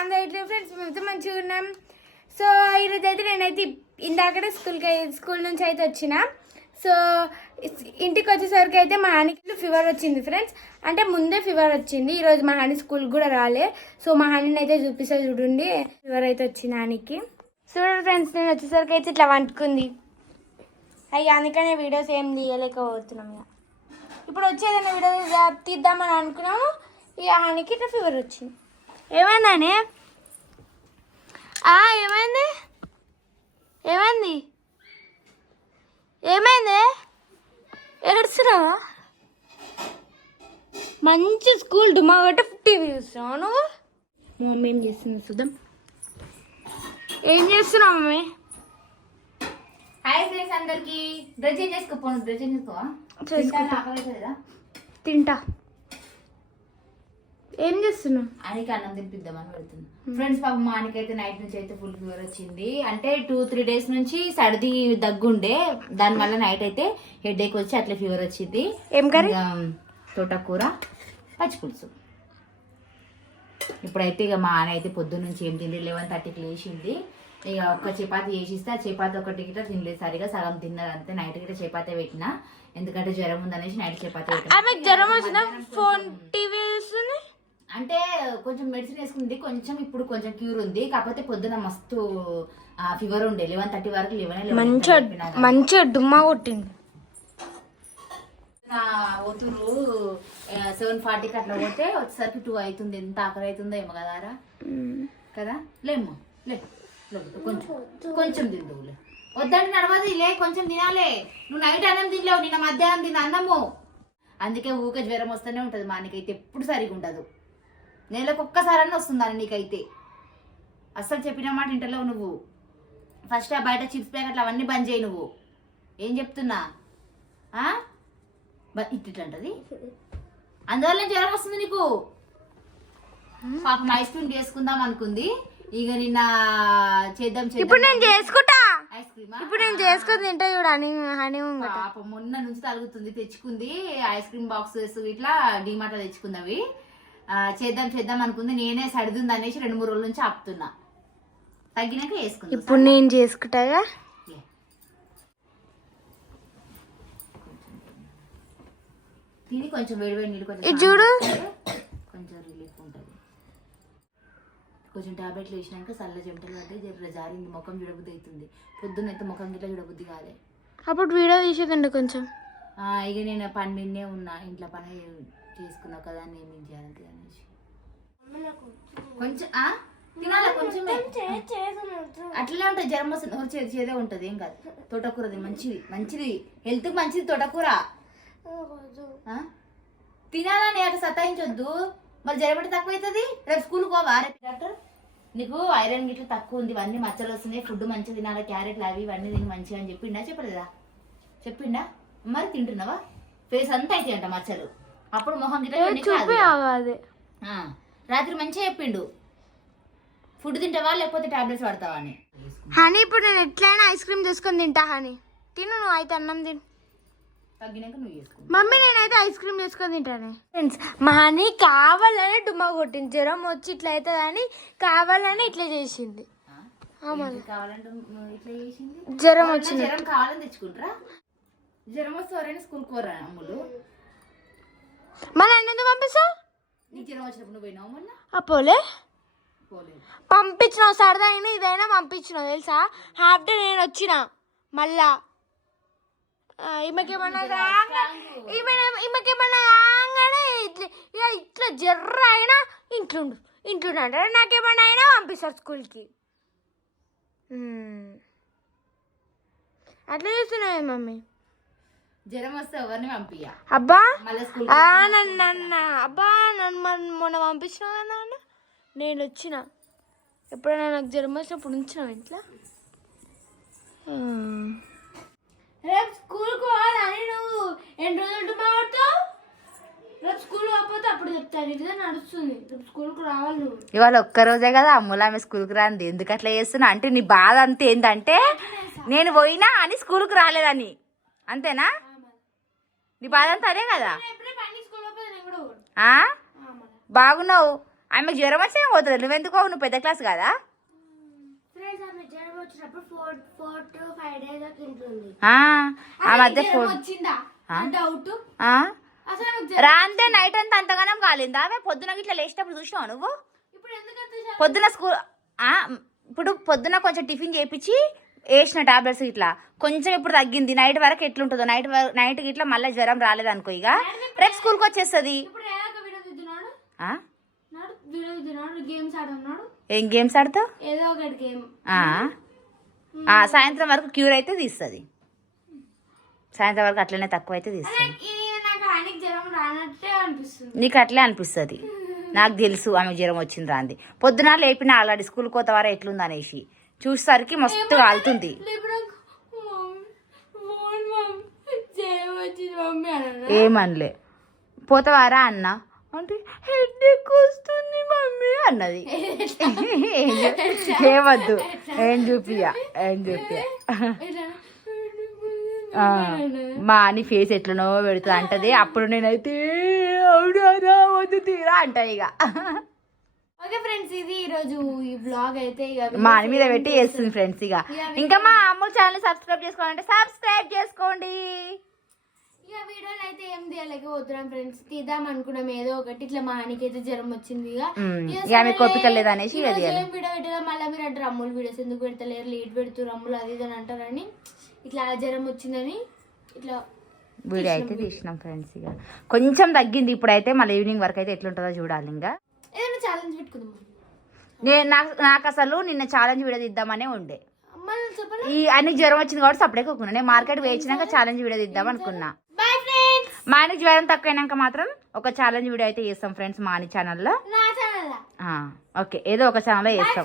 అందరూ ఫ్రెండ్స్ మేమైతే మంచిగా ఉన్నాం. సో ఈరోజు అయితే నేనైతే ఇందాకనే స్కూల్ నుంచి అయితే వచ్చిన. సో ఇంటికి వచ్చేసరికి అయితే మా హానికి ఫీవర్ వచ్చింది ఫ్రెండ్స్. అంటే ముందే ఫీవర్ వచ్చింది. ఈరోజు మా హాని స్కూల్కి కూడా రాలే. సో మా హానిని అయితే చూపిస్తా చూడండి. ఫీవర్ అయితే వచ్చింది హానికి. చూడండి ఫ్రెండ్స్, నేను వచ్చేసరికి అయితే ఇట్లా వంటుకుంది. అయ్యి అందుకనే వీడియోస్ ఏం తీయలేకపోతున్నాం. ఇప్పుడు వచ్చేదన్న వీడియో తీద్దామని అనుకున్నాము. ఇక హానికి ఇట్లా ఫీవర్ వచ్చింది. ఏమైందని ఏమైంది ఏమైంది ఏమైంది ఏడుస్తున్నావా? మంచి స్కూల్ డుమా కొట్టి టీవీ చూస్తున్నావు నువ్వు. మా మమ్మీ ఏం చేస్తుంది చూద్దాం. ఏం చేస్తున్నావు మమ్మీ? హాయ్ ఫ్రెండ్స్ అందరికి. డ్రెస్ చేంజ్ చేసుకోపోను. డ్రెస్ చేంజ్ చేసుకోవా? తింటా. ఏం చేస్తున్నావు? ఆయనకి అన్నం తినిపిద్దామని పెడుతుంది. ఫ్రెండ్స్ పాపం మా ఆయనకైతే నైట్ నుంచి అయితే ఫుల్ ఫీవర్ వచ్చింది. అంటే 2-3 days నుంచి సర్ది దగ్గుండే. దానివల్ల నైట్ అయితే హెడేక్ వచ్చి అట్లా ఫీవర్ వచ్చింది. ఏం కర్రీ? తోటకూర పచ్చిపులుసు. ఇప్పుడైతే ఇక మా ఆయన అయితే పొద్దున్న నుంచి ఏం తిండి 11:30కి లేచింది. ఇక ఒక్క చపాతి చేసిస్తే ఆ చపాతి ఒకటి గిట్ట తినలేదు సరిగా. సగం తిన్నది అంతే. నైట్ గిట్ట చపాతి పెట్టినా, ఎందుకంటే జ్వరం ఉందనేసి నైట్ చపాతి పెట్టినా. జ్వరం వచ్చిన ఫోన్ టీవీ చూస్తుంది. అంటే కొంచెం మెడిసిన్ వేసుకుంది. కొంచెం ఇప్పుడు కొంచెం క్యూర్ ఉంది. కాకపోతే పొద్దున మస్తు ఫీవర్ ఉండే. 11:30 వరకు మంచిగా డుమ్మా కొట్టింది. ఓతురు 7:40కి అట్లా పోతే వచ్చేసరికి 2 అవుతుంది. ఎంత ఆకలి అవుతుందో ఏమో కదారా కదా. లేమ్మా లే, కొంచెం కొంచెం తిందువులే. వద్దంటే నడవదు. లే కొంచెం తినాలే. నువ్వు నైట్ అన్నం తినలేవు, నిన్న మధ్యాహ్నం తిన్న అన్నము. అందుకే ఊకే జ్వరం వస్తూనే ఉంటుంది. మా నీకైతే ఎప్పుడు సరిగా ఉండదు. నెలకు ఒక్కసారన్నా వస్తుందని నీకైతే. అస్సలు చెప్పిన మాట ఇంటలేవు నువ్వు. ఫస్ట్ ఆ బయట చిప్స్ ప్యాకెట్లు అవన్నీ బంద్ చేయి. నువ్వు ఏం చెప్తున్నా ఇట్లంటది. అందువల్ల జ్వరం వస్తుంది నీకు. పాపం ఐస్ క్రీమ్ చేసుకుందాం అనుకుంది. ఇక నిన్న చేద్దాం ఇప్పుడు నేను చేసుకుంటా. ఐస్ క్రీమ్ ఇప్పుడు నేను చేసుకుని తింటా చూడని. పాపం మొన్న నుంచి తలుగుతుంది. తెచ్చుకుంది ఐస్ క్రీమ్ బాక్సెస్ ఇట్లా డీమార్ట్ తెచ్చుకుందవి. చేద్దాం అనుకుంది. నేనే సర్దుంది అనేసి 2-3 రోజుల నుంచి ఆపుతున్నా. తగ్గినాక వేసుకుంది. ఇప్పుడు నేను చేసుకుంటాగా. తిని కొంచెం వేడి నీళ్ళు కొంచెం చూడు, కొంచెం రిలీఫ్ ఉంటుంది. కొంచెం టాబ్లెట్లు వేసినాక చల్ల చెమటలు అంటే జారింది. ముఖం చూడబుద్ధి అవుతుంది. పొద్దున్న అయితే ముఖం గిట్లా చూడబుద్ధి కాలే. అప్పుడు వీడియో తీసేదండి కొంచెం. ఇక నేను పని మీదనే ఉన్నా. ఇంట్లో పని చేసుకున్నా కదా, నేను ఏం చేయాలి అనేసి కొంచెం తినాలి. కొంచెమే అట్లనే ఉంటుంది. జ్వరం వస్తుంది చేదే ఉంటుంది. ఏం కాదు. తోటకూర మంచిది హెల్త్కి మంచిది తోటకూర. తినాలని అట్లా సతాయించొద్దు. మరి జ్వరం తక్కువ అవుతుంది. రేపు స్కూల్కి పోవా? రేపు డాక్టర్ నీకు ఐరన్ గిట్లా తక్కువ ఉంది, ఇవన్నీ మచ్చలు వస్తున్నాయి, ఫుడ్ మంచిగా తినాలి, క్యారెట్లు అవి ఇవన్నీ తిని మంచిగా అని చెప్పలేదా? చెప్పిండా? మరి తింటున్నావా? ఫేస్ అంతా అయితే అంట మచ్చలు. అప్పుడు మొహం గిట్ల రాత్రి మంచిగా చెప్పిండు. ఫుడ్ తింటావా లేకపోతే టాబ్లెట్స్ వాడతావా అని. హనీ ఇప్పుడు నేను ఎట్లయినా ఐస్ క్రీమ్ చేసుకొని తింటా. హనీ తిను, నువ్వు అయితే అన్నం తిను. తగ్గినాక నువ్వు చేసుకో. మమ్మీ నేనైతే ఐస్ క్రీమ్ చేసుకొని తింటానే. ఫ్రెండ్స్ మా హనీ కావాలని డుమ్మా కొట్టింది. జ్వరం వచ్చి ఇట్లా అవుతుంది అని కావాలని ఇట్లా చేసింది. జ్వరం వచ్చింది. జ్వరం కావాలని తెచ్చుకుంటారా? జ్వరం వస్తే ఎవరైనా స్కూల్ కోరా అమ్ములు? మన ఎందుకు పంపిస్తావు? నీకు జ్వరం వచ్చినప్పుడు నువ్వు పోయినావు మొన్న? పోలే పంపించినావు. సరదా అయినా ఇదైనా పంపించినావు తెలుసా. హాఫ్ డే నేను వచ్చిన మళ్ళా. ఈమెకేమన్నా రాగానే ఇట్లా జర్ర అయినా ఇంట్లో అంటారు. నాకేమన్నా అయినా పంపిస్తారు స్కూల్కి. అట్లా చేస్తున్నాయి మమ్మీ. జ్వరం వస్తే ఎవరిని పంపియ్య. అబ్బా నన్ను మొన్న పంపించినావు కదా అన్న. నేను వచ్చిన ఎప్పుడైనా నాకు జ్వరం వచ్చినప్పుడు ఉంచినావు ఇంట్లో. రేపు స్కూల్కి పోవాలని నువ్వు ఎన్ని రోజులు మాట్లాడతావు? రేపు స్కూల్ పోకపోతే అప్పుడు చెప్తాను. ఇదే నడుస్తుంది. రేపు స్కూల్కి రావాలి నువ్వు. ఇవాళ ఒక్కరోజే కదా అమ్ములు ఆమె స్కూల్కి రాంది. ఎందుకు అట్లా చేస్తున్నా అంటే నీ బాధ అంతే ఏంటంటే నేను పోయినా అని స్కూల్కి రాలేదని. అంతేనా? నీ బాధ అంతా అదే కదా. బాగున్నావు. ఆమెకు జ్వరం వచ్చా పోతుంది, నువ్వెందుకో నువ్వు పెద్ద క్లాస్ కదా. ఫ్రెండ్స్ ఆమె జ్వరం వచ్చినప్పుడు 4 to 5 days దాకా ఇంట్లో ఉంది. ఆ మధ్య వచ్చిందా డౌట్ అసలు రాంతే నైట్ అంతా అంతగానం కాలిందా ఆమె? పొద్దున ఇట్లా లేచినప్పుడు చూసినావు నువ్వు? ఇప్పుడు ఎందుకంత పొద్దున స్కూల్ ఇప్పుడు పొద్దున కొంచెం టిఫిన్ చేయించి వేసిన టాబ్లెట్స్ ఇట్లా కొంచెం ఇప్పుడు తగ్గింది. నైట్ వరకు ఎట్లుంటుందో, నైట్ ఇట్లా మళ్ళీ జ్వరం రాలేదనుకో ఇక రేపు స్కూల్కి వచ్చేస్తుంది. ఇప్పుడు వీడియో దిద్దున్నాడు గేమ్స్ ఆడుతున్నాడు. ఏం గేమ్స్ ఆడతావు? ఏదో ఒకటి గేమ్. సాయంత్రం వరకు క్యూర్ అయితే తీస్తుంది. సాయంత్రం వరకు అట్లనే తక్కువ అయితే తీస్తుంది. నాకు ఆయనకి జ్వరం రానట్టే అనిపిస్తుంది. నీకు అట్లే అనిపిస్తుంది, నాకు తెలుసు ఆమె జ్వరం వచ్చింది రాంది. పొద్దున లేపిన ఆల్రెడీ స్కూల్ కోత వారా ఎట్లుంది అనేసి చూసేసరికి మస్తు కాలుతుంది. ఏమనలే పోతావారా అన్న అంటే హెడ్ఏక్ వస్తుంది మమ్మీ అన్నది. ఏమద్దు ఏం చూపియా మా అని ఫేస్ ఎట్లనో పెడుతుంది అంటది. అప్పుడు నేనైతే అవునారా వద్దు తీరా అంట ఇక. ఓకే ఫ్రెండ్స్, ఇది ఈరోజు ఈ బ్లాగ్ అయితే ఇక మా అని మీద పెట్టి చేస్తుంది ఫ్రెండ్స్. ఇక ఇంకా మా అమ్మ ఛానల్ సబ్స్క్రైబ్ చేసుకోవాలంటే సబ్స్క్రైబ్ చేసుకోండి. ఇక వీడియోలు అయితే ఏం తీయలేకపోతున్నాం ఫ్రెండ్స్, తీద్దాం అనుకున్నాం ఏదో ఒకటి. ఇట్లా మా ఆయనకి అయితే జ్వరం వచ్చింది. ఇక కోపిక లేదనేసి వీడియో పెట్టడం మళ్ళీ మీరు డ్రమ్ములు వీడియోస్ ఎందుకు పెడతలేరు, లీడ్ పెడుతూ రమ్ములు అది ఇది అని అంటారని ఇట్లా జ్వరం వచ్చిందని ఇట్లా వీడియో అయితే తీసినాం ఫ్రెండ్స్. ఇక కొంచెం తగ్గింది ఇప్పుడైతే, మళ్ళీ ఈవినింగ్ వరకు అయితే ఎట్లుంటుందో చూడాలి. ఇంకా ఏదైనా ఛాలెంజ్ పెట్టుకుందాం. నాకు అసలు నిన్న ఛాలెంజ్ వీడియో తీద్దామనే ఉండే. చెప్పండి, ఈ అన్ని జ్వరం వచ్చింది కాబట్టి సపడే కొనుక్కున్నా. నేను మార్కెట్ వేయించినాక ఛాలెంజ్ వీడియో తీద్దాం అనుకున్నా. మా ఆయనకి జ్వరం తక్కువైనాక మాత్రం ఒక ఛాలెంజ్ వీడియో అయితే చేస్తాం ఫ్రెండ్స్ మా అని ఛానల్లో. ఓకే, ఏదో ఒక ఛానల్లో చేస్తాం.